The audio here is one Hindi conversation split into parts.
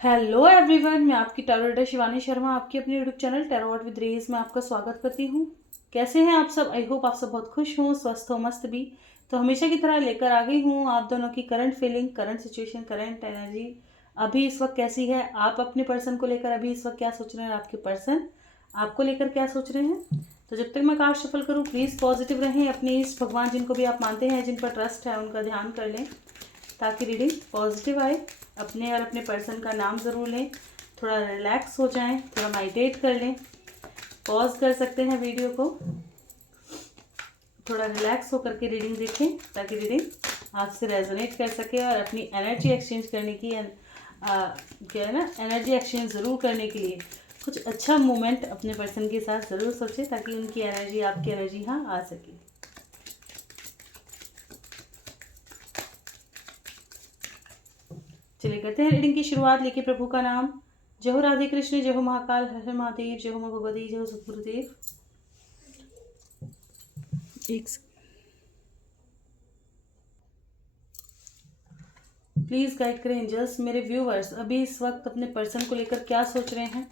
हेलो एवरीवन, मैं आपकी टैरो रीडर शिवानी शर्मा आपकी अपने यूट्यूब चैनल टैरोट विद रेज में आपका स्वागत करती हूँ। कैसे हैं आप सब? आई होप आप सब बहुत खुश हो, स्वस्थ हो, मस्त भी। तो हमेशा की तरह लेकर आ गई हूँ आप दोनों की current feeling, current situation, current energy अभी इस वक्त कैसी है। आप अपने पर्सन को लेकर अभी इस वक्त क्या सोच रहे हैं और आपके पर्सन आपको लेकर क्या सोच रहे हैं। तो जब तक मैं कार्ड शफल करूँ, प्लीज़ पॉजिटिव रहें। अपने इस भगवान जिनको भी आप मानते हैं, जिन पर ट्रस्ट है, उनका ध्यान कर लें ताकि रीडिंग पॉजिटिव आए। अपने और अपने पर्सन का नाम ज़रूर लें, थोड़ा रिलैक्स हो जाएं, थोड़ा मेडिटेट कर लें। पॉज कर सकते हैं वीडियो को, थोड़ा रिलैक्स होकर के रीडिंग देखें ताकि रीडिंग आपसे रेजोनेट कर सके। और अपनी एनर्जी एक्सचेंज करने की क्या है ना, एनर्जी एक्सचेंज ज़रूर करने के लिए कुछ अच्छा मोमेंट अपने पर्सन के साथ ज़रूर सोचें ताकि उनकी एनर्जी, आपकी एनर्जी यहाँ आ सके। चलिए करते हैं रीडिंग की शुरुआत। लेके प्रभु का नाम। जय हो राधे कृष्ण, जय हो महाकाल, हर हर महादेव, जय हो मां भगवती, जय हो सतगुरुदेव। एक प्लीज़ गाइड करें एंजल्स। मेरे व्यूवर्स अभी इस वक्त अपने पर्सन को लेकर क्या सोच रहे हैं,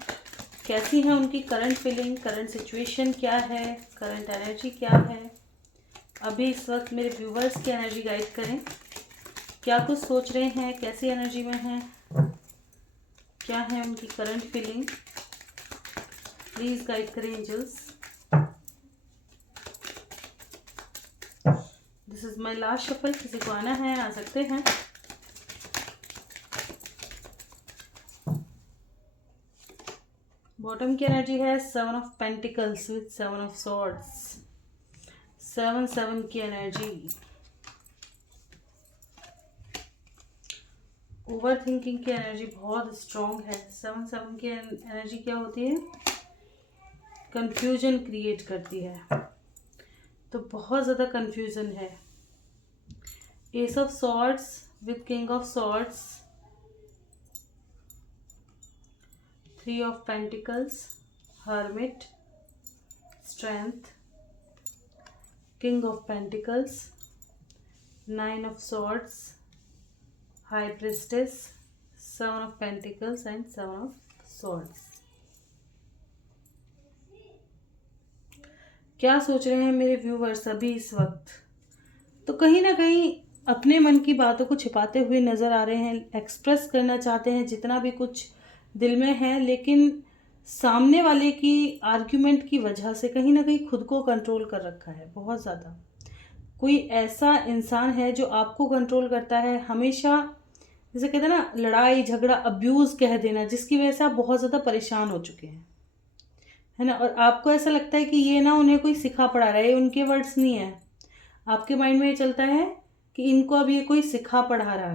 कैसी है उनकी करंट फीलिंग, करंट सिचुएशन क्या है, करंट एनर्जी क्या है। अभी इस वक्त मेरे व्यूवर्स की एनर्जी गाइड करें। क्या कुछ सोच रहे हैं, कैसी एनर्जी में हैं, क्या है उनकी करंट फीलिंग। प्लीज़ गाइड करें angels. This is my last shuffle. किसी को आना है आ सकते हैं। बॉटम की एनर्जी है 7 of pentacles with 7 of swords. 7 की एनर्जी। ओवर थिंकिंग की एनर्जी बहुत स्ट्रॉन्ग है। 7 की एनर्जी क्या होती है? कंफ्यूजन क्रिएट करती है, तो बहुत ज़्यादा कंफ्यूजन है। S of swords with king of swords, 3 of pentacles, hermit, strength, king of pentacles, 9 of swords, high priestess, 7 of pentacles and 7 of swords. क्या सोच रहे हैं मेरे व्यूवर्स अभी इस वक्त? तो कहीं ना कहीं अपने मन की बातों को छिपाते हुए नज़र आ रहे हैं, एक्सप्रेस करना चाहते हैं जितना भी कुछ दिल में है, लेकिन सामने वाले की आर्ग्यूमेंट की वजह से कहीं ना कहीं खुद को कंट्रोल कर रखा है बहुत ज़्यादा। कोई ऐसा इंसान है जो आपको कंट्रोल करता है हमेशा, जैसे कहते हैं ना, लड़ाई झगड़ा, अब्यूज़ कह देना, जिसकी वजह से आप बहुत ज़्यादा परेशान हो चुके हैं, है ना। और आपको ऐसा लगता है कि ये ना उन्हें कोई सिखा पढ़ा रहा है। ये उनके वर्ड्स नहीं है, आपके माइंड में ये चलता है कि इनको अब ये कोई सिखा पढ़ा रहा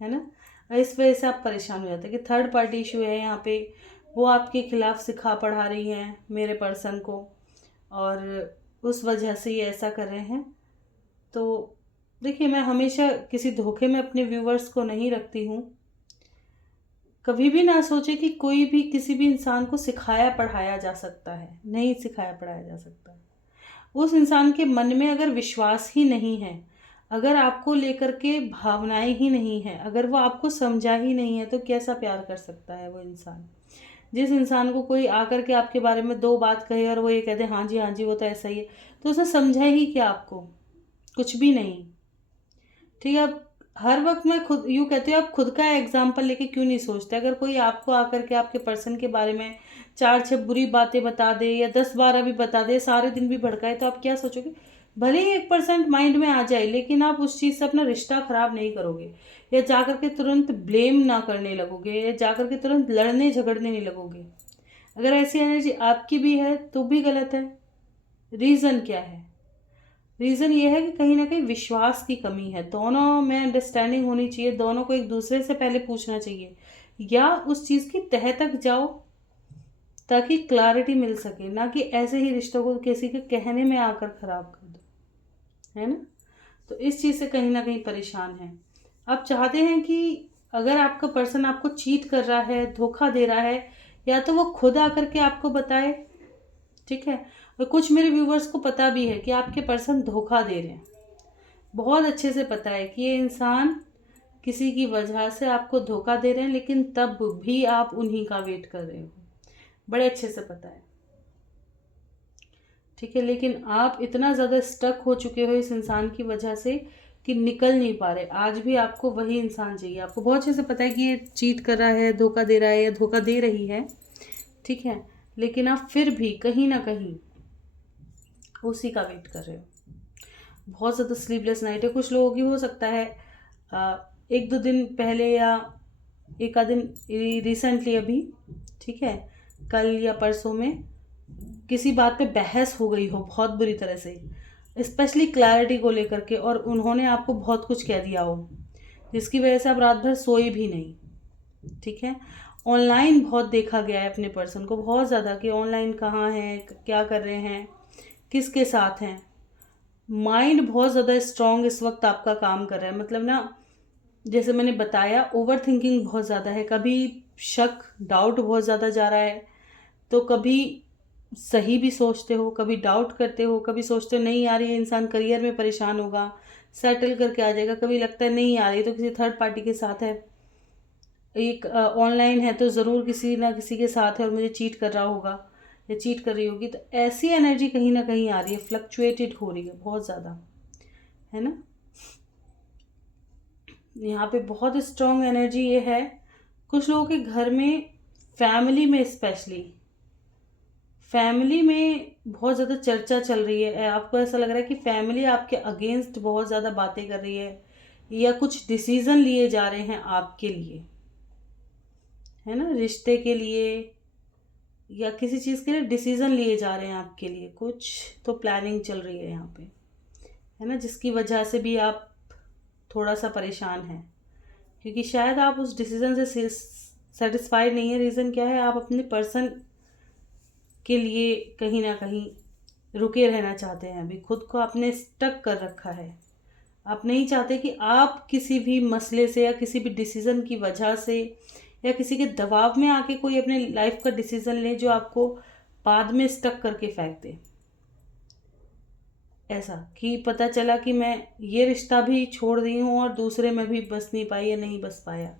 है ना। इस वजह से आप परेशान हो जाते हैं कि थर्ड पार्टी इशू है यहाँ पे। वो आपके खिलाफ सिखा पढ़ा रही हैं मेरे पर्सन को, और उस वजह से ये ऐसा कर रहे हैं। तो देखिए, मैं हमेशा किसी धोखे में अपने व्यूवर्स को नहीं रखती हूँ। कभी भी ना सोचे कि कोई भी किसी भी इंसान को सिखाया पढ़ाया जा सकता है, नहीं सिखाया पढ़ाया जा सकता है। उस इंसान के मन में अगर विश्वास ही नहीं है, अगर आपको लेकर के भावनाएं ही नहीं है, अगर वो आपको समझा ही नहीं है, तो कैसा प्यार कर सकता है वो इंसान। जिस इंसान को कोई आकर के आपके बारे में दो बात कहे और वो ये कहते हाँ जी वो तो ऐसा ही है, तो उसने समझा ही क्या आपको? कुछ भी नहीं। ठीक है, अब हर वक्त मैं खुद यूँ कहती हूँ, आप खुद का एग्जाम्पल लेके क्यों नहीं सोचते? अगर कोई आपको आकर के आपके पर्सन के बारे में 4-6 बुरी बातें बता दे या 10-12 भी बता दे, सारे दिन भी भड़काए, तो आप क्या सोचोगे? भले ही 1% माइंड में आ जाए, लेकिन आप उस चीज़ से अपना रिश्ता खराब नहीं करोगे, या जाकर के तुरंत ब्लेम ना करने लगोगे, या जाकर के तुरंत लड़ने झगड़ने नहीं लगोगे। अगर ऐसी एनर्जी आपकी भी है तो भी गलत है। रीज़न क्या है? रीज़न ये है कि कहीं ना कहीं विश्वास की कमी है। दोनों में अंडरस्टैंडिंग होनी चाहिए, दोनों को एक दूसरे से पहले पूछना चाहिए, या उस चीज़ की तह तक जाओ ताकि क्लैरिटी मिल सके, ना कि ऐसे ही रिश्तों को किसी के कहने में आकर ख़राब कर दो, है ना। तो इस चीज़ से कहीं ना कहीं परेशान है। आप चाहते हैं कि अगर आपका पर्सन आपको चीट कर रहा है, धोखा दे रहा है, या तो वो खुद आकर के आपको बताए, ठीक है। और कुछ मेरे व्यूवर्स को पता भी है कि आपके पर्सन धोखा दे रहे हैं, बहुत अच्छे से पता है कि ये इंसान किसी की वजह से आपको धोखा दे रहे हैं, लेकिन तब भी आप उन्हीं का वेट कर रहे हो, बड़े अच्छे से पता है, ठीक है। लेकिन आप इतना ज़्यादा स्टक हो चुके हो इस इंसान की वजह से कि निकल नहीं पा रहे। आज भी आपको वही इंसान चाहिए, आपको बहुत अच्छे से पता है कि ये चीट कर रहा है, धोखा दे रहा है या धोखा दे रही है, ठीक है, लेकिन आप फिर भी कहीं ना कहीं उसी का वेट कर रहे हो। बहुत ज़्यादा स्लीपलेस नाइट है कुछ लोगों की। हो सकता है एक दो दिन पहले या एक आध दिन रिसेंटली अभी, ठीक है, कल या परसों में किसी बात पे बहस हो गई हो बहुत बुरी तरह से, स्पेशली क्लैरिटी को लेकर के, और उन्होंने आपको बहुत कुछ कह दिया हो जिसकी वजह से आप रात भर सोए भी नहीं, ठीक है। ऑनलाइन बहुत देखा गया है अपने पर्सन को बहुत ज़्यादा कि ऑनलाइन कहाँ हैं, क्या कर रहे हैं, किसके साथ हैं। माइंड बहुत ज़्यादा स्ट्रॉन्ग इस वक्त आपका काम कर रहा है, मतलब ना, जैसे मैंने बताया, ओवर थिंकिंग बहुत ज़्यादा है, कभी शक डाउट बहुत ज़्यादा जा रहा है, तो कभी सही भी सोचते हो, कभी डाउट करते हो, कभी सोचते हो नहीं यार ये इंसान करियर में परेशान होगा, सेटल करके आ जाएगा, कभी लगता है नहीं यार ये तो किसी थर्ड पार्टी के साथ है, एक ऑनलाइन है तो ज़रूर किसी ना किसी के साथ है और मुझे चीट कर रहा होगा या चीट कर रही होगी। तो ऐसी एनर्जी कहीं ना कहीं आ रही है, फ्लक्चुएटेड हो रही है बहुत ज़्यादा, है ना। यहाँ पे बहुत स्ट्रॉन्ग एनर्जी ये है कुछ लोगों के घर में, फैमिली में, स्पेशली फैमिली में बहुत ज़्यादा चर्चा चल रही है। आपको ऐसा लग रहा है कि फैमिली आपके अगेंस्ट बहुत ज़्यादा बातें कर रही है, या कुछ डिसीज़न लिए जा रहे हैं आपके लिए, है ना, रिश्ते के लिए या किसी चीज़ के लिए डिसीज़न लिए जा रहे हैं आपके लिए, कुछ तो प्लानिंग चल रही है यहाँ पे, है ना, जिसकी वजह से भी आप थोड़ा सा परेशान हैं, क्योंकि शायद आप उस डिसीज़न से सेटिस्फाइड नहीं है। रीज़न क्या है, आप अपने पर्सन के लिए कहीं ना कहीं रुके रहना चाहते हैं, अभी खुद को आपने स्टक कर रखा है। आप नहीं चाहते कि आप किसी भी मसले से या किसी भी डिसीज़न की वजह से या किसी के दबाव में आके कोई अपने लाइफ का डिसीज़न ले जो आपको बाद में स्टक करके फेंक दे। ऐसा कि पता चला कि मैं ये रिश्ता भी छोड़ दी हूँ और दूसरे में भी बस नहीं पाई या नहीं बस पाया,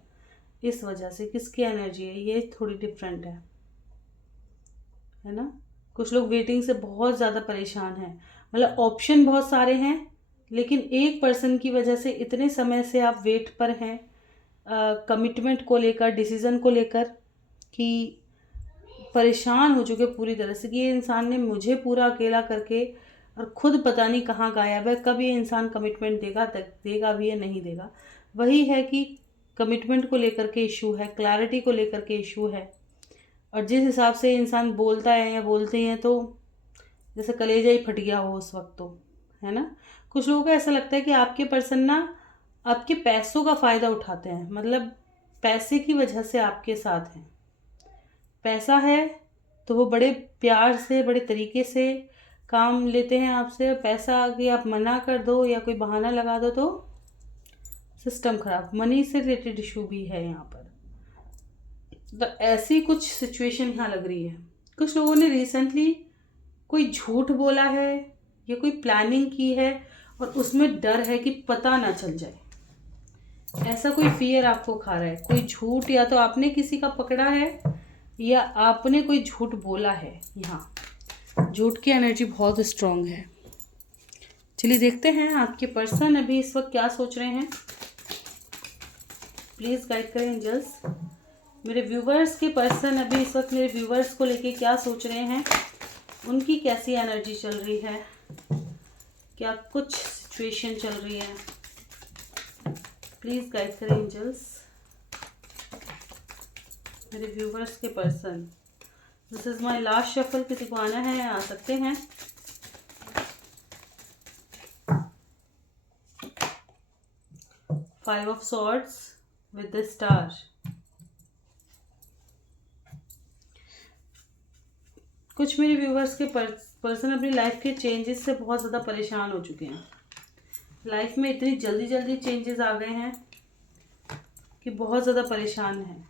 इस वजह से। किसकी एनर्जी है ये, थोड़ी डिफरेंट है ना। कुछ लोग वेटिंग से बहुत ज़्यादा परेशान हैं, मतलब ऑप्शन बहुत सारे हैं, लेकिन एक पर्सन की वजह से इतने समय से आप वेट पर हैं, कमिटमेंट को लेकर, डिसीज़न को लेकर, कि परेशान हो चुके पूरी तरह से कि ये इंसान ने मुझे पूरा अकेला करके, और खुद पता नहीं कहाँ गायब है, कब ये इंसान कमिटमेंट देगा, तक देगा भी या नहीं देगा। वही है कि कमिटमेंट को लेकर के इशू है, क्लैरिटी को लेकर के इशू है, और जिस हिसाब से इंसान बोलता है या बोलते हैं तो जैसे कलेजा ही फट गया हो उस वक्त, तो है ना। कुछ लोगों को ऐसा लगता है कि आपके पर्सन ना आपके पैसों का फ़ायदा उठाते हैं, मतलब पैसे की वजह से आपके साथ हैं। पैसा है तो वो बड़े प्यार से, बड़े तरीके से काम लेते हैं आपसे। पैसा अगर आप मना कर दो या कोई बहाना लगा दो तो सिस्टम खराब। मनी से रिलेटेड इशू भी है यहाँ पर, तो ऐसी कुछ सिचुएशन यहाँ लग रही है। कुछ लोगों ने रिसेंटली कोई झूठ बोला है या कोई प्लानिंग की है और उसमें डर है कि पता ना चल जाए, ऐसा कोई फियर आपको खा रहा है। कोई झूठ, या तो आपने किसी का पकड़ा है या आपने कोई झूठ बोला है। यहाँ झूठ की एनर्जी बहुत स्ट्रांग है। चलिए देखते हैं आपके पर्सन अभी इस वक्त क्या सोच रहे हैं। प्लीज़ गाइड करें एंजल्स। मेरे व्यूवर्स के पर्सन अभी इस वक्त मेरे व्यूवर्स को लेके क्या सोच रहे हैं, उनकी कैसी एनर्जी चल रही है, क्या कुछ सिचुएशन चल रही है। प्लीज़ गाइड करें एंजल्स। मेरे व्यूवर्स के person, this is my last shuffle. किसी को आना है आ सकते हैं। Five of swords with the star. कुछ मेरे व्यूवर्स के पर्सन अपनी लाइफ के चेंजेस से बहुत ज़्यादा परेशान हो चुके हैं। लाइफ में इतनी जल्दी जल्दी चेंजेस आ गए हैं कि बहुत ज़्यादा परेशान हैं।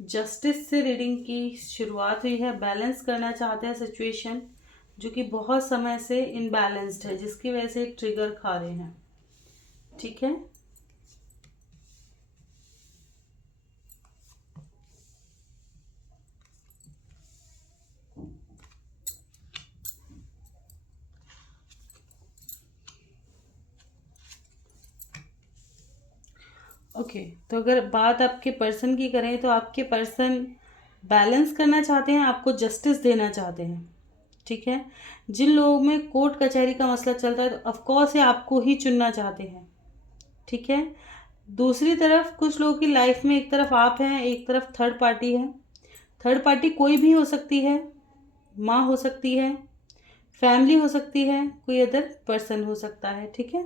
जस्टिस से रीडिंग की शुरुआत हुई है। बैलेंस करना चाहते हैं सिचुएशन जो कि बहुत समय से इनबैलेंस्ड है, जिसकी वजह से ट्रिगर खा रहे हैं, ठीक है। ओके, तो अगर बात आपके पर्सन की करें तो आपके पर्सन बैलेंस करना चाहते हैं, आपको जस्टिस देना चाहते हैं। ठीक है, जिन लोगों में कोर्ट कचहरी का मसला चलता है तो ऑफकोर्स ये आपको ही चुनना चाहते हैं। ठीक है, दूसरी तरफ कुछ लोगों की लाइफ में एक तरफ आप हैं, एक तरफ थर्ड पार्टी है। थर्ड पार्टी कोई भी हो सकती है, माँ हो सकती है, फैमिली हो सकती है, कोई अदर पर्सन हो सकता है। ठीक है,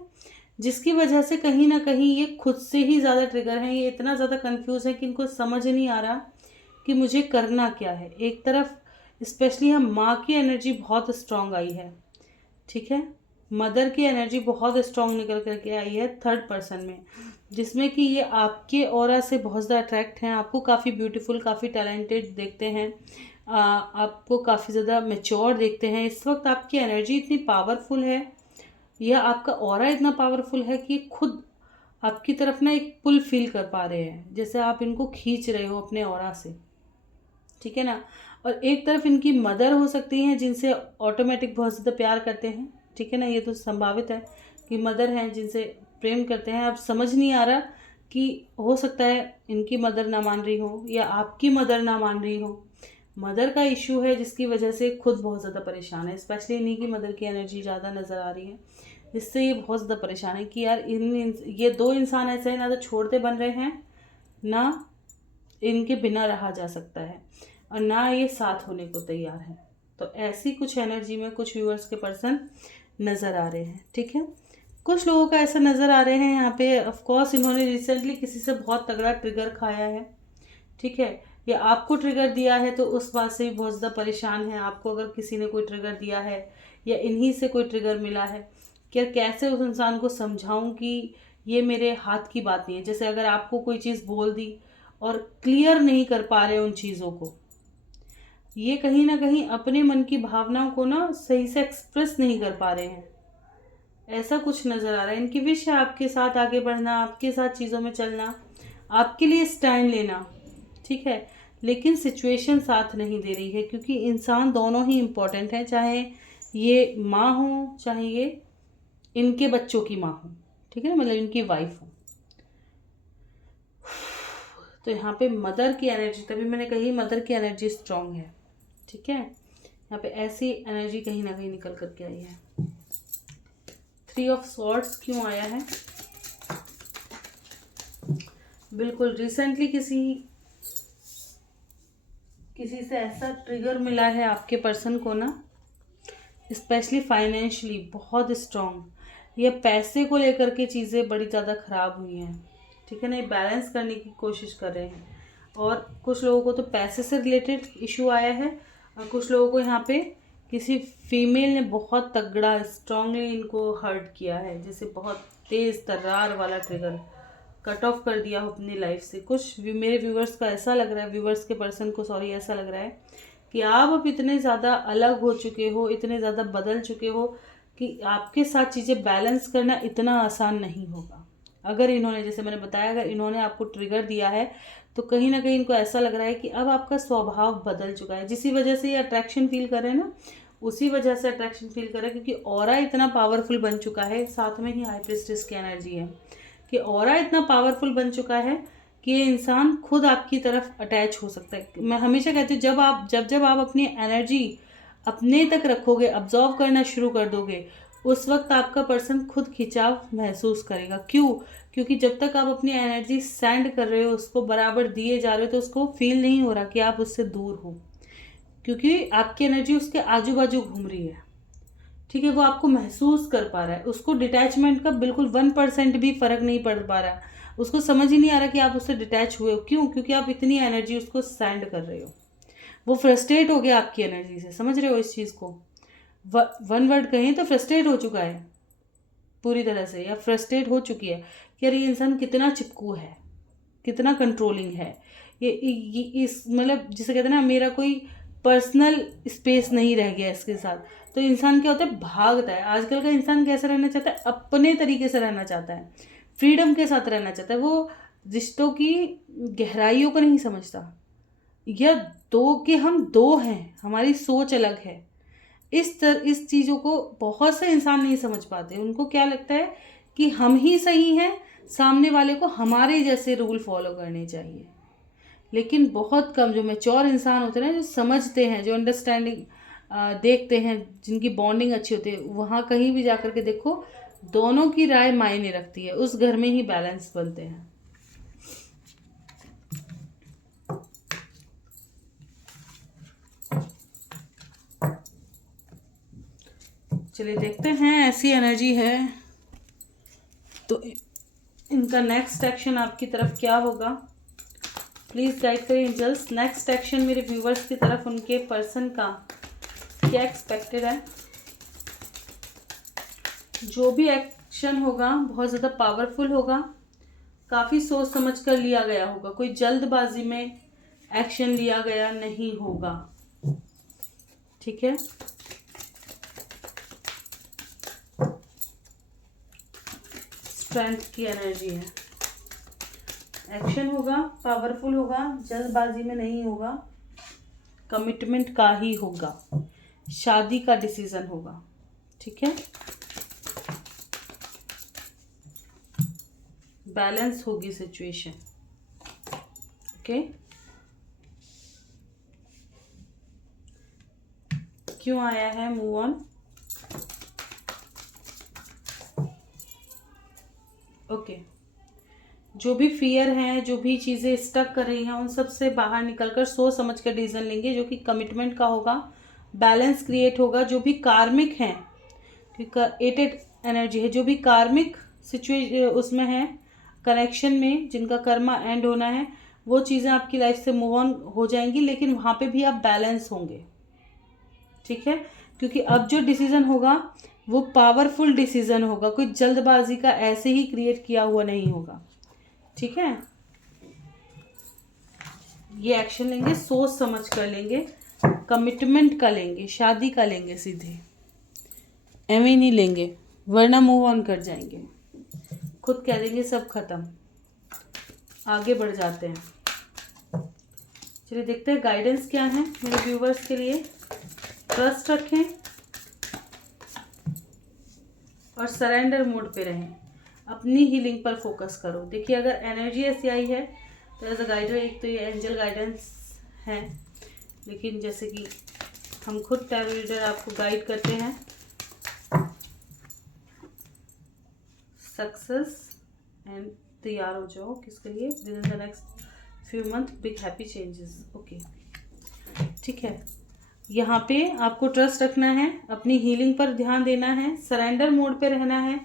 जिसकी वजह से कहीं ना कहीं ये खुद से ही ज़्यादा ट्रिगर हैं, ये इतना ज़्यादा कंफ्यूज है कि इनको समझ नहीं आ रहा कि मुझे करना क्या है। एक तरफ स्पेशली हम माँ की एनर्जी बहुत स्ट्रांग आई है। ठीक है, मदर की एनर्जी बहुत स्ट्रांग निकल करके आई है थर्ड पर्सन में, जिसमें कि ये आपके ऑरा से बहुत ज़्यादा अट्रैक्ट हैं, आपको काफ़ी ब्यूटीफुल, काफ़ी टैलेंटेड देखते हैं, आपको काफ़ी ज़्यादा मेच्योर देखते हैं। इस वक्त आपकी एनर्जी इतनी पावरफुल है, यह आपका ऑरा इतना पावरफुल है कि खुद आपकी तरफ ना एक पुल फील कर पा रहे हैं, जैसे आप इनको खींच रहे हो अपने ऑरा से। ठीक है ना, और एक तरफ इनकी मदर हो सकती हैं जिनसे ऑटोमेटिक बहुत ज़्यादा प्यार करते हैं। ठीक है ना, ये तो संभावित है कि मदर हैं जिनसे प्रेम करते हैं। अब समझ नहीं आ रहा कि हो सकता है इनकी मदर ना मान रही हो या आपकी मदर ना मान रही हो। मदर का इशू है जिसकी वजह से खुद बहुत ज़्यादा परेशान है, स्पेशली इन्हीं की मदर की एनर्जी ज़्यादा नज़र आ रही है, जिससे ये बहुत ज़्यादा परेशान है कि यार ये दो इंसान ऐसे हैं, ना तो छोड़ते बन रहे हैं, ना इनके बिना रहा जा सकता है, और ना ये साथ होने को तैयार है। तो ऐसी कुछ एनर्जी में कुछ व्यूअर्स के पर्सन नज़र आ रहे हैं। ठीक है, कुछ लोगों का ऐसा नज़र आ रहे हैं यहाँ पे, ऑफ कोर्स इन्होंने रिसेंटली किसी से बहुत तगड़ा ट्रिगर खाया है। ठीक है, या आपको ट्रिगर दिया है तो उस बात से भी बहुत ज़्यादा परेशान है। आपको अगर किसी ने कोई ट्रिगर दिया है या इन्हीं से कोई ट्रिगर मिला है, क्या कैसे उस इंसान को समझाऊं कि ये मेरे हाथ की बात नहीं है। जैसे अगर आपको कोई चीज़ बोल दी और क्लियर नहीं कर पा रहे उन चीज़ों को, ये कहीं ना कहीं अपने मन की भावनाओं को ना सही से एक्सप्रेस नहीं कर पा रहे हैं, ऐसा कुछ नज़र आ रहा है। इनकी विश है आपके साथ आगे बढ़ना, आपके साथ चीज़ों में चलना, आपके लिए स्टैंड लेना। ठीक है, लेकिन सिचुएशन साथ नहीं दे रही है, क्योंकि इंसान दोनों ही इम्पोर्टेंट हैं, चाहे ये माँ हो, चाहे ये इनके बच्चों की माँ हो। ठीक है ना, मतलब इनकी वाइफ हो। तो यहाँ पे मदर की एनर्जी, तभी मैंने कही मदर की एनर्जी स्ट्रांग है। ठीक है, यहाँ पे ऐसी एनर्जी कहीं ना कहीं निकल करके आई है। 3 ऑफ स्वॉर्ड्स क्यों आया है? बिल्कुल रिसेंटली किसी से ऐसा ट्रिगर मिला है आपके पर्सन को ना, स्पेशली फाइनेंशियली बहुत स्ट्रॉन्ग। ये पैसे को लेकर के चीज़ें बड़ी ज़्यादा ख़राब हुई हैं। ठीक है ना, ये बैलेंस करने की कोशिश कर रहे हैं, और कुछ लोगों को तो पैसे से रिलेटेड इशू आया है, और कुछ लोगों को यहाँ पे किसी फीमेल ने बहुत तगड़ा स्ट्रांगली इनको हर्ट किया है, जैसे बहुत तेज़ तर्रार वाला ट्रिगर कट ऑफ कर दिया हो अपनी लाइफ से। कुछ मेरे व्यूवर्स का ऐसा लग रहा है, व्यूवर्स के पर्सन को सॉरी, ऐसा लग रहा है कि आप अब इतने ज़्यादा अलग हो चुके हो, इतने ज़्यादा बदल चुके हो कि आपके साथ चीज़ें बैलेंस करना इतना आसान नहीं होगा। अगर इन्होंने, जैसे मैंने बताया, अगर इन्होंने आपको ट्रिगर दिया है तो कहीं ना कहीं इनको ऐसा लग रहा है कि अब आपका स्वभाव बदल चुका है, जिसी वजह से ये अट्रैक्शन फील कर रहे हैं ना, उसी वजह से अट्रैक्शन फील कर रहे हैं, क्योंकि ऑरा इतना पावरफुल बन चुका है। साथ में ही हाई प्रीस्टेस की एनर्जी है कि ऑरा इतना पावरफुल बन चुका है कि ये इंसान खुद आपकी तरफ अटैच हो सकता है। मैं हमेशा कहती हूँ, जब आप अपनी एनर्जी अपने तक रखोगे, अब्जॉर्व करना शुरू कर दोगे, उस वक्त आपका पर्सन खुद खिंचाव महसूस करेगा। क्यों? क्योंकि जब तक आप अपनी एनर्जी सेंड कर रहे हो, उसको बराबर दिए जा रहे हो, तो उसको फील नहीं हो रहा कि आप उससे दूर हो, क्योंकि आपकी एनर्जी उसके आजू बाजू घूम रही है। ठीक है, वो आपको महसूस कर पा रहा है, उसको डिटैचमेंट का बिल्कुल 1% भी फर्क नहीं पड़ पा रहा, उसको समझ ही नहीं आ रहा कि आप उससे डिटैच हुए हो। क्यों? क्योंकि आप इतनी एनर्जी उसको सेंड कर रहे हो। वो फ्रस्ट्रेट हो गया आपकी एनर्जी से, समझ रहे हो इस चीज़ को? वन वर्ड कहें तो फ्रस्ट्रेट हो चुका है पूरी तरह से, या फ्रस्ट्रेट हो चुकी है कि यार ये इंसान कितना चिपकू है, कितना कंट्रोलिंग है। ये इस मतलब जिसे कहते हैं ना, मेरा कोई पर्सनल स्पेस नहीं रह गया इसके साथ। तो इंसान क्या होता है, भागता है। आजकल का इंसान कैसे रहना चाहता है? अपने तरीके से रहना चाहता है, फ्रीडम के साथ रहना चाहता है। वो रिश्तों की गहराइयों को नहीं समझता, या दो कि हम दो हैं, हमारी सोच अलग है। इस चीज़ों को बहुत से इंसान नहीं समझ पाते। उनको क्या लगता है कि हम ही सही हैं, सामने वाले को हमारे जैसे रूल फॉलो करने चाहिए। लेकिन बहुत कम जो मैच्योर इंसान होते हैं ना, जो समझते हैं, जो अंडरस्टैंडिंग देखते हैं, जिनकी बॉन्डिंग अच्छी होती है, वहाँ कहीं भी जा कर के देखो दोनों की राय मायने रखती है, उस घर में ही बैलेंस बनते हैं। चलिए देखते हैं, ऐसी एनर्जी है तो इनका नेक्स्ट एक्शन आपकी तरफ क्या होगा। प्लीज़ गाइड करें एंजल्स, नेक्स्ट एक्शन मेरे व्यूवर्स की तरफ उनके पर्सन का क्या एक्सपेक्टेड है। जो भी एक्शन होगा बहुत ज़्यादा पावरफुल होगा, काफ़ी सोच समझ कर लिया गया होगा, कोई जल्दबाजी में एक्शन लिया गया नहीं होगा। ठीक है, स्ट्रेंथ की एनर्जी है। एक्शन होगा, पावरफुल होगा, जल्दबाजी में नहीं होगा, कमिटमेंट का ही होगा, शादी का डिसीजन होगा। ठीक है, बैलेंस होगी सिचुएशन। ओके, क्यों आया है मूव ऑन। ओके, जो भी फियर है, जो भी चीज़ें स्टक कर रही हैं, उन सब से बाहर निकलकर सोच समझ कर डिसीजन लेंगे, जो कि कमिटमेंट का होगा, बैलेंस क्रिएट होगा। जो भी कार्मिक हैं, क्योंकि एटेड एनर्जी है, जो भी कार्मिक सिचुएशन उसमें है, कनेक्शन में जिनका कर्मा एंड होना है, वो चीज़ें आपकी लाइफ से मूव ऑन हो जाएंगी, लेकिन वहाँ पे भी आप बैलेंस होंगे। ठीक है, क्योंकि अब जो डिसीजन होगा वो पावरफुल डिसीजन होगा, कोई जल्दबाजी का ऐसे ही क्रिएट किया हुआ नहीं होगा। ठीक है, ये एक्शन लेंगे, सोच समझ कर लेंगे, कमिटमेंट का लेंगे, शादी का लेंगे, सीधे एवं नहीं लेंगे, वरना मूव ऑन कर जाएंगे, खुद कह देंगे सब खत्म, आगे बढ़ जाते हैं। चलिए देखते हैं गाइडेंस क्या है मेरे व्यूवर्स के लिए। ट्रस्ट रखें और सरेंडर मोड पे रहें, अपनी हीलिंग पर फोकस करो। देखिए, अगर एनर्जी ऐसी आई है तो एज अ गाइडर, एक तो ये एंजल गाइडेंस है, लेकिन जैसे कि हम खुद टैरो रीडर आपको गाइड करते हैं, सक्सेस एंड तैयार हो जाओ किसके लिए, with in the next few month big happy changes. Okay, ठीक है, यहाँ पे आपको ट्रस्ट रखना है, अपनी हीलिंग पर ध्यान देना है, सरेंडर मोड पे रहना है।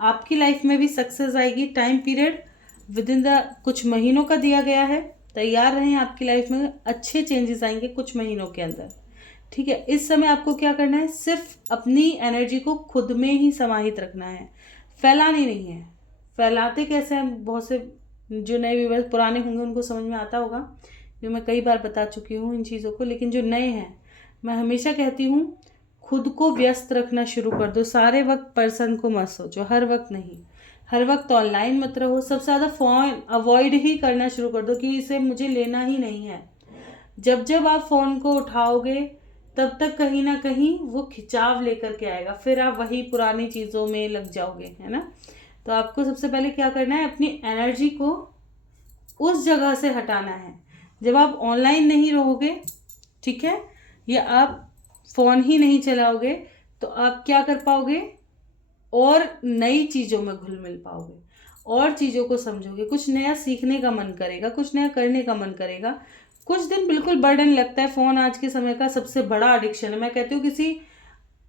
आपकी लाइफ में भी सक्सेस आएगी। Time period with in the कुछ महीनों का दिया गया है, तैयार रहें, आपकी लाइफ में अच्छे चेंजेस आएंगे कुछ महीनों के अंदर। ठीक है, इस समय आपको क्या करना है, सिर्फ अपनी एनर्जी को खुद में ही समाहित रखना है, फैलानी नहीं है। फैलाते कैसे हैं, बहुत से जो नए व्यूअर्स पुराने होंगे उनको समझ में आता होगा, क्योंकि मैं कई बार बता चुकी हूँ इन चीज़ों को, लेकिन जो नए हैं, मैं हमेशा कहती हूँ खुद को व्यस्त रखना शुरू कर दो। सारे वक्त पर्सन को मत सोचो, हर वक्त नहीं, हर वक्त ऑनलाइन मत रहो, सबसे ज़्यादा फ़ोन अवॉइड ही करना शुरू कर दो कि इसे मुझे लेना ही नहीं है। जब जब आप फ़ोन को उठाओगे तब तक कहीं ना कहीं वो खिंचाव लेकर के आएगा, फिर आप वही पुरानी चीज़ों में लग जाओगे, है ना। तो आपको सबसे पहले क्या करना है, अपनी एनर्जी को उस जगह से हटाना है जब आप ऑनलाइन नहीं रहोगे। ठीक है, या आप फ़ोन ही नहीं चलाओगे तो आप क्या कर पाओगे, और नई चीज़ों में घुल मिल पाओगे, और चीज़ों को समझोगे, कुछ नया सीखने का मन करेगा, कुछ नया करने का मन करेगा। कुछ दिन बिल्कुल बर्डन लगता है, फ़ोन आज के समय का सबसे बड़ा एडिक्शन है। मैं कहती हूँ किसी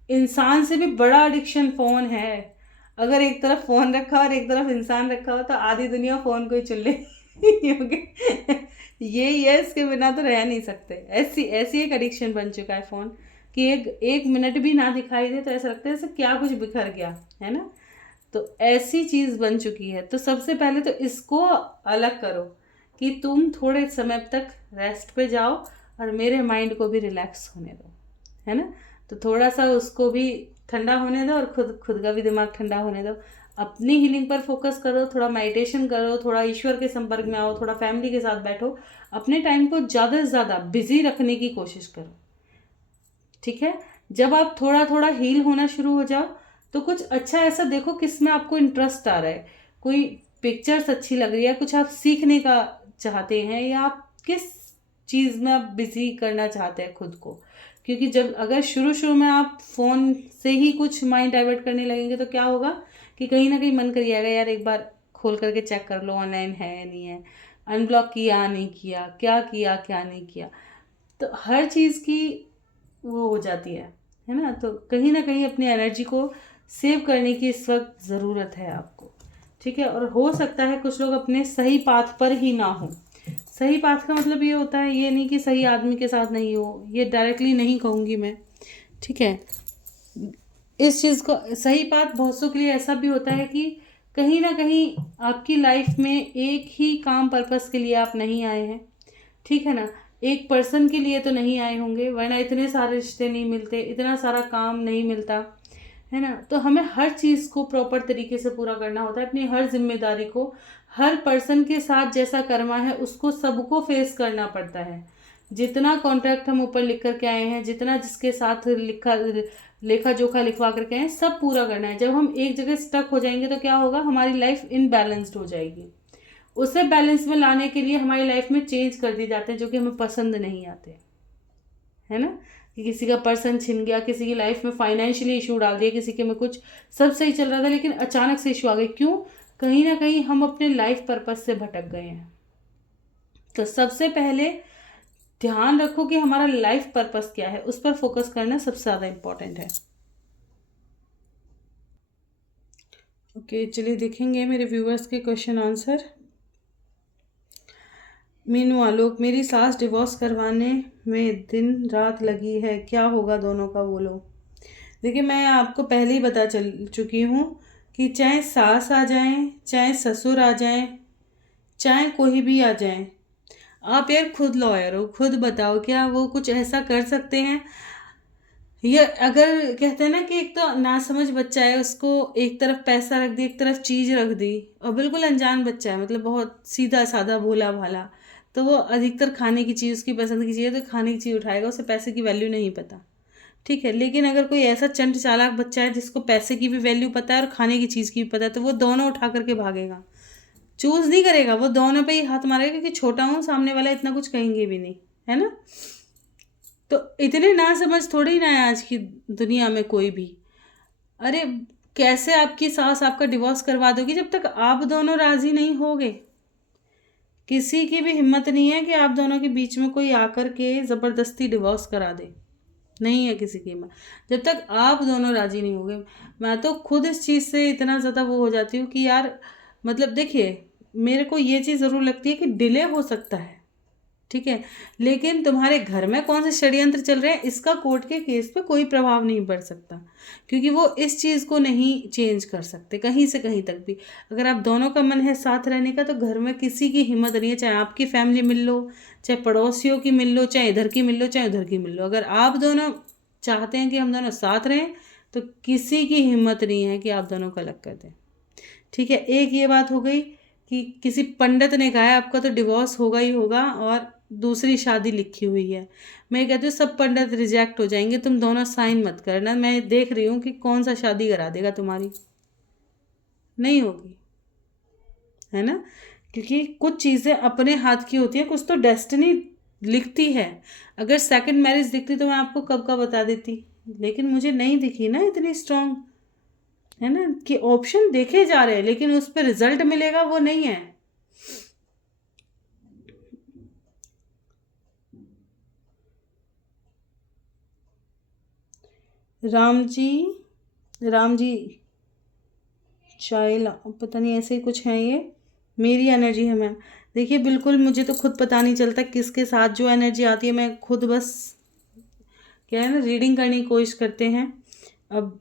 इंसान से भी बड़ा एडिक्शन फ़ोन है। अगर एक तरफ फ़ोन रखा और एक तरफ इंसान रखा हो तो आधी दुनिया फ़ोन को ही चुन ले क्योंकि यही है, इसके बिना तो रह नहीं सकते। ऐसी ऐसी एक एडिक्शन बन चुका है फ़ोन कि एक मिनट भी ना दिखाई दे तो ऐसा लगता है जैसे क्या कुछ बिखर गया है ना। तो ऐसी चीज़ बन चुकी है। तो सबसे पहले तो इसको अलग करो कि तुम थोड़े समय तक रेस्ट पे जाओ और मेरे माइंड को भी रिलैक्स होने दो, है ना। तो थोड़ा सा उसको भी ठंडा होने दो और खुद का भी दिमाग ठंडा होने दो। अपनी हीलिंग पर फोकस करो, थोड़ा मेडिटेशन करो, थोड़ा ईश्वर के संपर्क में आओ, थोड़ा फैमिली के साथ बैठो, अपने टाइम को ज़्यादा से ज़्यादा बिजी रखने की कोशिश करो। ठीक है, जब आप थोड़ा थोड़ा हील होना शुरू हो जाओ तो कुछ अच्छा ऐसा देखो किसमें आपको इंटरेस्ट आ रहा है। कोई पिक्चर्स अच्छी लग रही है, कुछ आप सीखने का चाहते हैं, या आप किस चीज़ में आप बिजी करना चाहते हैं खुद को। क्योंकि जब अगर शुरू शुरू में आप फ़ोन से ही कुछ माइंड डाइवर्ट करने लगेंगे तो क्या होगा कि कहीं ना कहीं मन कर आएगा यार एक बार खोल करके चेक कर लो ऑनलाइन है या नहीं है, अनब्लॉक किया नहीं किया, क्या नहीं किया। तो हर चीज़ की वो हो जाती है ना। तो कहीं ना कहीं अपनी एनर्जी को सेव करने की इस वक्त ज़रूरत है आपको, ठीक है। और हो सकता है कुछ लोग अपने सही पाथ पर ही ना हो। सही पाथ का मतलब ये होता है, ये नहीं कि सही आदमी के साथ नहीं हो, ये डायरेक्टली नहीं कहूँगी मैं, ठीक है। इस चीज़ को सही पाथ बहुत सौ के लिए ऐसा भी होता है कि कहीं ना कहीं आपकी लाइफ में एक ही काम पर्पस के लिए आप नहीं आए हैं, ठीक है ना। एक पर्सन के लिए तो नहीं आए होंगे, वरना इतने सारे रिश्ते नहीं मिलते, इतना सारा काम नहीं मिलता, है ना। तो हमें हर चीज़ को प्रॉपर तरीके से पूरा करना होता है, अपनी हर जिम्मेदारी को। हर पर्सन के साथ जैसा कर्मा है उसको सबको फेस करना पड़ता है। जितना कॉन्ट्रैक्ट हम ऊपर लिख करके आए हैं, जितना जिसके साथ लिखा लेखा जोखा लिखवा करके आए हैं, सब पूरा करना है। जब हम एक जगह स्टक हो जाएंगे तो क्या होगा, हमारी लाइफ इनबैलेंस्ड हो जाएगी। उसे बैलेंस में लाने के लिए हमारी लाइफ में चेंज कर दिए जाते हैं जो कि हमें पसंद नहीं आते, है ना। कि किसी का पर्सन छिन गया, किसी की लाइफ में फाइनेंशियली इशू डाल दिया, किसी के में कुछ सब सही चल रहा था लेकिन अचानक से इशू आ गए। क्यों? कहीं ना कहीं हम अपने लाइफ पर्पस से भटक गए हैं। तो सबसे पहले ध्यान रखो कि हमारा लाइफ पर्पस क्या है, उस पर फोकस करना सबसे ज़्यादा इम्पोर्टेंट है। ओके, चलिए देखेंगे मेरे व्यूअर्स के क्वेश्चन आंसर। मीनू आलोक, मेरी सास डिवोर्स करवाने में दिन रात लगी है, क्या होगा दोनों का, बोलो। देखिए, मैं आपको पहले ही बता चल चुकी हूँ कि चाहे सास आ जाए, चाहे ससुर आ जाए, चाहे कोई भी आ जाए, आप यार खुद लॉयर हो, खुद बताओ क्या वो कुछ ऐसा कर सकते हैं। ये अगर कहते हैं ना कि एक तो नासमझ बच्चा है, उसको एक तरफ पैसा रख दी, एक तरफ चीज़ रख दी, और बिल्कुल अनजान बच्चा है, मतलब बहुत सीधा साधा भोला भाला, तो वो अधिकतर खाने की चीज़, उसकी पसंद की चीज़ है तो खाने की चीज़ उठाएगा, उसे पैसे की वैल्यू नहीं पता, ठीक है। लेकिन अगर कोई ऐसा चंट चालाक बच्चा है जिसको पैसे की भी वैल्यू पता है और खाने की चीज़ की भी पता है, तो वो दोनों उठा करके भागेगा, चूज़ नहीं करेगा, वो दोनों पे ही हाथ मारेगा, क्योंकि छोटा हूँ, सामने वाला इतना कुछ कहेंगे भी नहीं, है ना। तो इतने ना समझ थोड़ी ना है आज की दुनिया में कोई भी। अरे कैसे आपकी सास आपका डिवोर्स करवा दोगी जब तक आप दोनों राजी नहीं होगे। किसी की भी हिम्मत नहीं है कि आप दोनों के बीच में कोई आकर के ज़बरदस्ती डिवोर्स करा दे, नहीं है किसी की हिम्मत, जब तक आप दोनों राजी नहीं होगे। मैं तो खुद इस चीज़ से इतना ज़्यादा वो हो जाती हूँ कि यार, मतलब देखिए, मेरे को ये चीज़ ज़रूर लगती है कि डिले हो सकता है, ठीक है, लेकिन तुम्हारे घर में कौन से षड्यंत्र चल रहे हैं इसका कोर्ट के केस पे कोई प्रभाव नहीं पड़ सकता, क्योंकि वो इस चीज़ को नहीं चेंज कर सकते कहीं से कहीं तक भी। अगर आप दोनों का मन है साथ रहने का, तो घर में किसी की हिम्मत नहीं है, चाहे आपकी फैमिली मिल लो, चाहे पड़ोसियों की मिल लो, चाहे इधर की मिल लो, चाहे उधर की मिल लो, अगर आप दोनों चाहते हैं कि हम दोनों साथ रहें तो किसी की हिम्मत नहीं है कि आप दोनों को अलग कर दें, ठीक है। एक ये बात हो गई कि किसी पंडित ने कहा है आपका तो डिवोर्स होगा ही होगा और दूसरी शादी लिखी हुई है। मैं कहती हूँ सब पंडित रिजेक्ट हो जाएंगे, तुम दोनों साइन मत करना, मैं देख रही हूँ कि कौन सा शादी करा देगा तुम्हारी, नहीं होगी, है ना। क्योंकि कुछ चीज़ें अपने हाथ की होती है, कुछ तो डेस्टिनी लिखती है। अगर सेकंड मैरिज दिखती तो मैं आपको कब का बता देती, लेकिन मुझे नहीं दिखी ना इतनी स्ट्रांग, है ना, कि ऑप्शन देखे जा रहे हैं लेकिन उस पर रिजल्ट मिलेगा वो नहीं है। राम जी, राम जी चाइला, पता नहीं ऐसे ही कुछ है ये, मेरी एनर्जी है मैम। देखिए बिल्कुल मुझे तो खुद पता नहीं चलता किसके साथ जो एनर्जी आती है, मैं खुद बस क्या है ना रीडिंग करने की कोशिश करते हैं। अब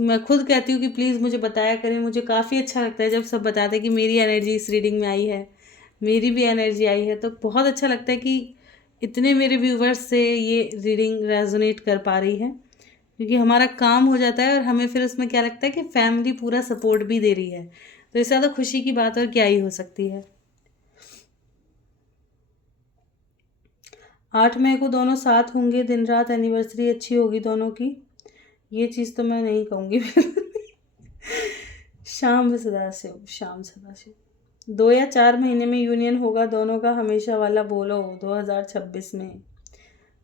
मैं खुद कहती हूँ कि प्लीज़ मुझे बताया करें, मुझे काफ़ी अच्छा लगता है जब सब बताते हैं कि मेरी एनर्जी इस रीडिंग में आई है, मेरी भी एनर्जी आई है, तो बहुत अच्छा लगता है कि इतने मेरे व्यूवर्स से ये रीडिंग रेजोनेट कर पा रही है, क्योंकि हमारा काम हो जाता है और हमें फिर उसमें क्या लगता है कि फैमिली पूरा सपोर्ट भी दे रही है, तो इससे ज़्यादा खुशी की बात और क्या ही हो सकती है। 8 मई को दोनों साथ होंगे, दिन रात एनिवर्सरी अच्छी होगी दोनों की, ये चीज़ तो मैं नहीं कहूँगी। शाम सदाशिव, शाम सदाशिव, 2 या 4 महीने में यूनियन होगा दोनों का, हमेशा वाला बोलो 2026 में।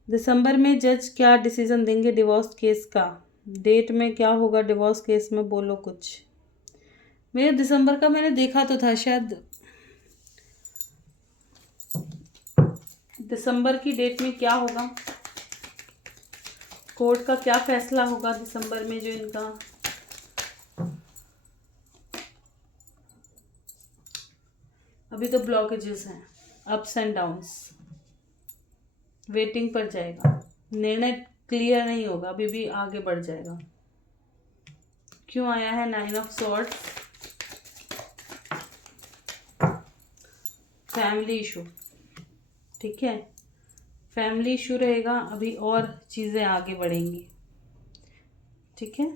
दिसंबर में जज क्या डिसीजन देंगे डिवोर्स केस का? डेट में क्या होगा डिवोर्स केस में, बोलो कुछ। मेरे दिसंबर का मैंने देखा तो था, शायद दिसंबर की डेट में क्या होगा, कोर्ट का क्या फैसला होगा दिसंबर में जो इनका। अभी तो ब्लॉकेजेस हैं, अप्स एंड डाउन्स, वेटिंग पर जाएगा, निर्णय क्लियर नहीं होगा, अभी भी आगे बढ़ जाएगा। क्यों आया है 9 ऑफ सॉर्ड्स? फैमिली इशू, ठीक है, फैमिली इशू रहेगा, अभी और चीज़ें आगे बढ़ेंगी, ठीक है।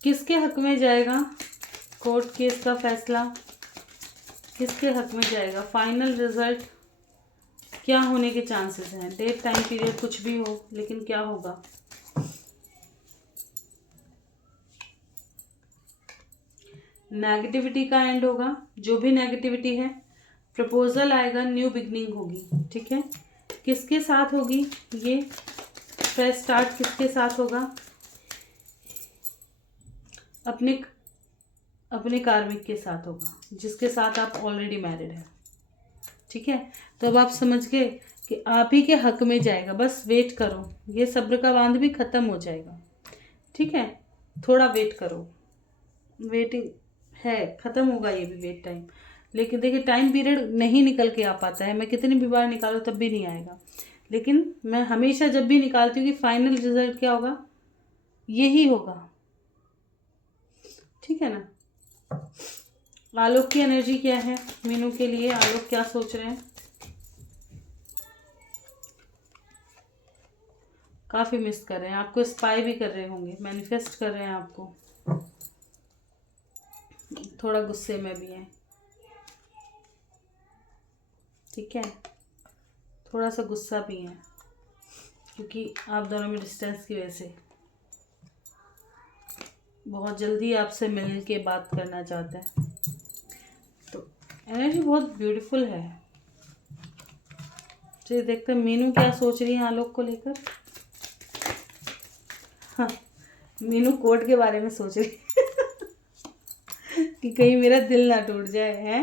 किसके हक में जाएगा कोर्ट केस का फैसला, किसके हक में जाएगा? फाइनल रिजल्ट क्या होने के चांसेस हैं? डेट, टाइम पीरियड कुछ भी हो, लेकिन क्या होगा? नेगेटिविटी का एंड होगा, जो भी नेगेटिविटी है। प्रपोजल आएगा, न्यू बिगनिंग होगी, ठीक है। किसके साथ होगी ये फ्रेश स्टार्ट, किसके साथ होगा? अपने अपने कार्मिक के साथ होगा, जिसके साथ आप ऑलरेडी मैरिड हैं, ठीक है। तो अब आप समझ गए कि आप ही के हक में जाएगा, बस वेट करो, ये सब्र का बांध भी खत्म हो जाएगा, ठीक है। थोड़ा वेट करो, वेटिंग है, खत्म होगा ये भी वेट टाइम। लेकिन देखिए टाइम पीरियड नहीं निकल के आ पाता है, मैं कितनी भी बार निकालूँ तब भी नहीं आएगा, लेकिन मैं हमेशा जब भी निकालती हूँ कि फाइनल रिजल्ट क्या होगा, यही होगा, ठीक है ना। आलोक की एनर्जी क्या है मीनू के लिए, आलोक क्या सोच रहे हैं? काफ़ी मिस कर रहे हैं आपको, स्पाई भी कर रहे होंगे, मैनिफेस्ट कर रहे हैं आपको, थोड़ा गुस्से में भी है, ठीक है, थोड़ा सा गुस्सा भी है, क्योंकि आप दोनों में डिस्टेंस की वजह से बहुत जल्दी आपसे मिल के बात करना चाहते हैं। तो एनर्जी बहुत ब्यूटीफुल है। चलिए देखते हैं मीनू क्या सोच रही है आलोक को लेकर। हाँ, मीनू कोर्ट के बारे में सोच रही कि कहीं मेरा दिल ना टूट जाए, है,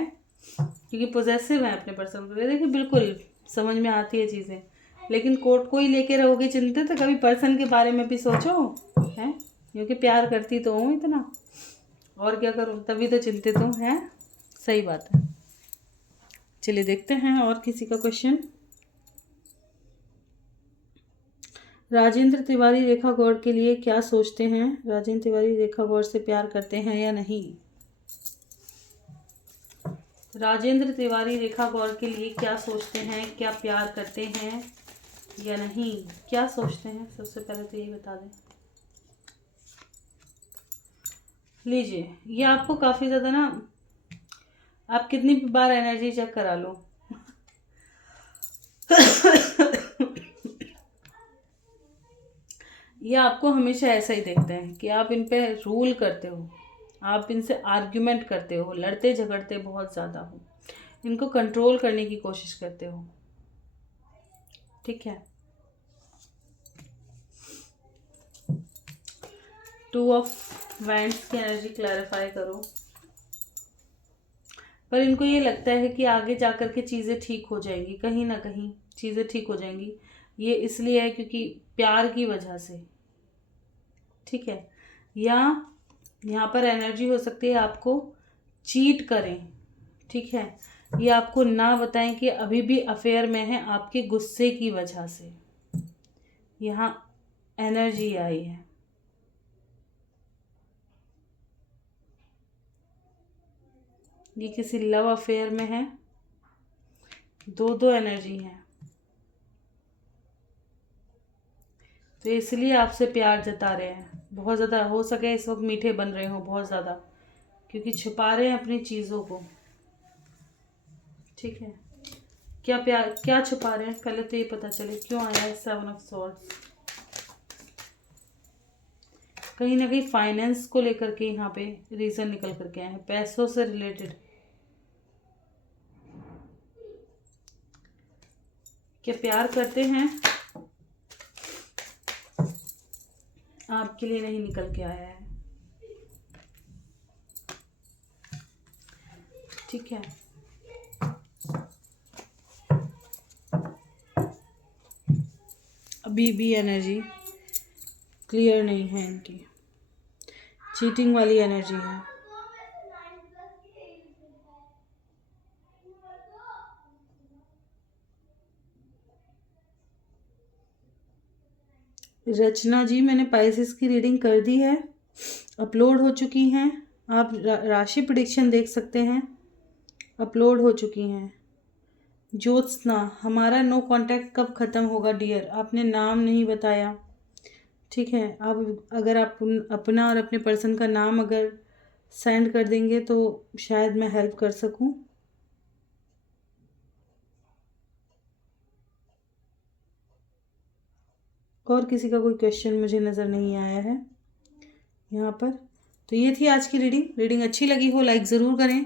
क्योंकि पोजेसिव है अपने पर्सन को। देखिए बिल्कुल समझ में आती है चीज़ें, लेकिन कोर्ट को ही लेके रहोगे चिंतित, तो कभी पर्सन के बारे में भी सोचो, है, क्योंकि प्यार करती तो हूँ इतना, और क्या करूँ, तभी तो चिंतित हूँ, है, सही बात है। चलिए देखते हैं और किसी का क्वेश्चन। राजेंद्र तिवारी रेखा गौड़ के लिए क्या सोचते हैं? राजेंद्र तिवारी रेखा गौड़ से प्यार करते हैं या नहीं? राजेंद्र तिवारी रेखा गौड़ के लिए क्या सोचते हैं, क्या प्यार करते हैं या नहीं, क्या सोचते हैं, सबसे पहले तो यही बता दें। लीजिए, ये आपको काफ़ी ज़्यादा ना, आप कितनी बार एनर्जी चेक करा लो ये आपको हमेशा ऐसा ही देखते हैं कि आप इन पे रूल करते हो, आप इनसे आर्ग्यूमेंट करते हो, लड़ते झगड़ते बहुत ज़्यादा हो, इनको कंट्रोल करने की कोशिश करते हो, ठीक है। 2 ऑफ वैंड्स की एनर्जी क्लैरिफाई करो। पर इनको ये लगता है कि आगे जाकर के चीज़ें ठीक हो जाएंगी, कहीं ना कहीं चीज़ें ठीक हो जाएंगी। ये इसलिए है क्योंकि प्यार की वजह से, ठीक है। या यहाँ पर एनर्जी हो सकती है आपको चीट करें, ठीक है, ये आपको ना बताएं कि अभी भी अफेयर में है, आपके गुस्से की वजह से यहाँ एनर्जी आई है। ये किसी लव अफेयर में है, दो एनर्जी है, तो इसलिए आपसे प्यार जता रहे हैं, बहुत ज़्यादा हो सके इस वक्त मीठे बन रहे हो बहुत ज़्यादा, क्योंकि छुपा रहे हैं अपनी चीज़ों को, ठीक है। क्या प्यार, क्या छुपा रहे हैं, पहले तो ये पता चले क्यों आया है 7 ऑफ सॉर्ड्स। कहीं ना कहीं फाइनेंस को लेकर के यहाँ पे रीज़न निकल करके आए हैं, पैसों से रिलेटेड, क्या प्यार करते हैं आपके लिए नहीं निकल के आया है। ठीक है, अभी भी एनर्जी क्लियर नहीं है इनकी, चीटिंग वाली एनर्जी है। रचना जी, मैंने पाइसेस की रीडिंग कर दी है, अपलोड हो चुकी हैं। आप राशि प्रेडिक्शन देख सकते हैं, अपलोड हो चुकी हैं। ज्योत्सना, हमारा नो कांटेक्ट कब ख़त्म होगा डियर? आपने नाम नहीं बताया। ठीक है, आप अगर आप अपना और अपने पर्सन का नाम अगर सेंड कर देंगे तो शायद मैं हेल्प कर सकूं। और किसी का कोई क्वेश्चन मुझे नज़र नहीं आया है यहाँ पर। तो ये थी आज की रीडिंग अच्छी लगी हो लाइक ज़रूर करें,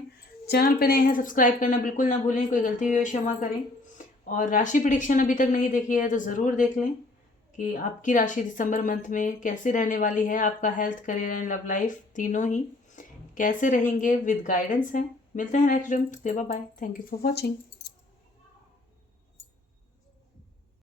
चैनल पे नए हैं सब्सक्राइब करना बिल्कुल ना भूलें, कोई गलती हुई हो क्षमा करें। और राशि प्रेडिक्शन अभी तक नहीं देखी है तो ज़रूर देख लें कि आपकी राशि दिसंबर मंथ में कैसे रहने वाली है, आपका health, career and love life तीनों ही कैसे रहेंगे विद गाइडेंस है। मिलते हैं नेक्स्ट वीडियो में, bye bye, thank you for watching.